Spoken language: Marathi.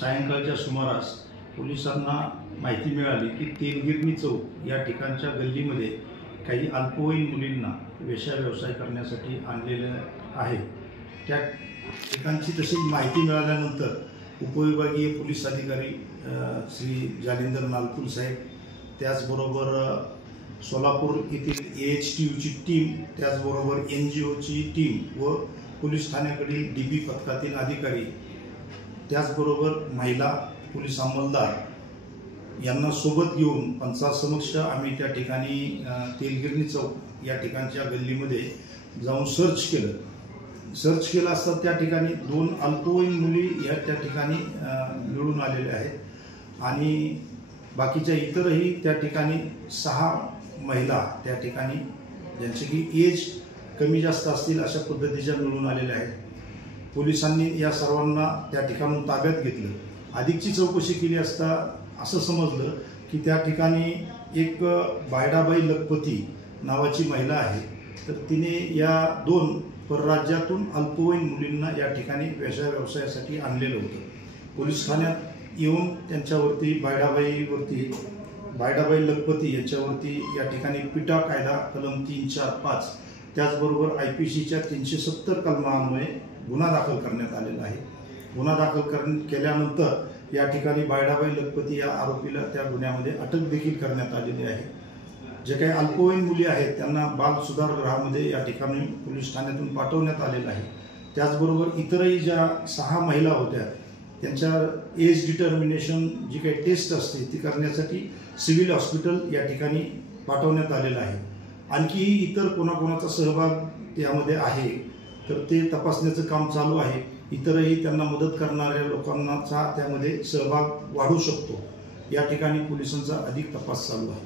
सायंकाळच्या सुमारास पोलिसांना माहिती मिळाली की तेलगिरणी चौक या ठिकाणच्या गल्लीमध्ये काही अल्पवयीन मुलींना वेश्या व्यवसाय करण्यासाठी आणलेलं आहे। त्या ठिकाणची तशी माहिती मिळाल्यानंतर उपविभागीय पोलीस अधिकारी श्री जालिंदर नालकुल साहेब, त्याचबरोबर सोलापूर येथील AHTUची टीम, त्याचबरोबर NGOची टीम व पोलीस ठाण्याकडील DB पथकातील अधिकारी, त्याचबरोबर महिला पोलीस अंमलदार यांना सोबत घेऊन पंचासमक्ष आम्ही त्या ठिकाणी तेलगिरणी चौक या ठिकाणच्या गल्लीमध्ये जाऊन सर्च केलं असता त्या ठिकाणी 2 अल्पवयीन मुली या त्या ठिकाणी मिळून आलेल्या आहेत आणि बाकीच्या इतरही त्या ठिकाणी 6 महिला त्या ठिकाणी ज्यांची की एज कमी जास्त असतील अशा पद्धतीच्या मिळून आलेल्या आहेत। पोलिसांनी या सर्वांना त्या ठिकाणून ताब्यात घेतलं। अधिकची चौकशी केली असता असं समजलं की त्या ठिकाणी एक बायडाबाई लखपती नावाची महिला आहे, तर तिने या 2 परराज्यातून अल्पवयीन मुलींना या ठिकाणी वेश्या व्यवसायासाठी आणलेलं होतं। पोलीस ठाण्यात येऊन त्यांच्यावरती बायडाबाई लखपती यांच्यावरती या ठिकाणी पिटा कायदा कलम 345 त्याचबरोबर IPCच्या 370 कलमान्वये गुन्हा दाखल करण्यात आलेला आहे। गुन्हा दाखल केल्यानंतर या ठिकाणी बायडाबाई लखपती या आरोपीला त्या गुन्ह्यामध्ये अटक देखील करण्यात आलेली आहे। जे काही अल्पवयीन मुली आहेत त्यांना बाल सुधार गृहामध्ये या ठिकाणी पोलीस ठाण्यातून पाठवण्यात आलेलं आहे। त्याचबरोबर इतरही ज्या 6 महिला होत्या त्यांच्या एज डिटर्मिनेशन जी काही टेस्ट असते ती करण्यासाठी सिव्हिल हॉस्पिटल या ठिकाणी पाठवण्यात आलेलं आहे। आणखी इतर कोणाकोणाचा सहभाग त्यामध्ये आहे तर ते तपासण्याचं काम चालू आहे। इतरही त्यांना मदत करणाऱ्या लोकांचा त्यामध्ये सहभाग वाढू शकतो। या ठिकाणी पोलिसांचा अधिक तपास चालू आहे।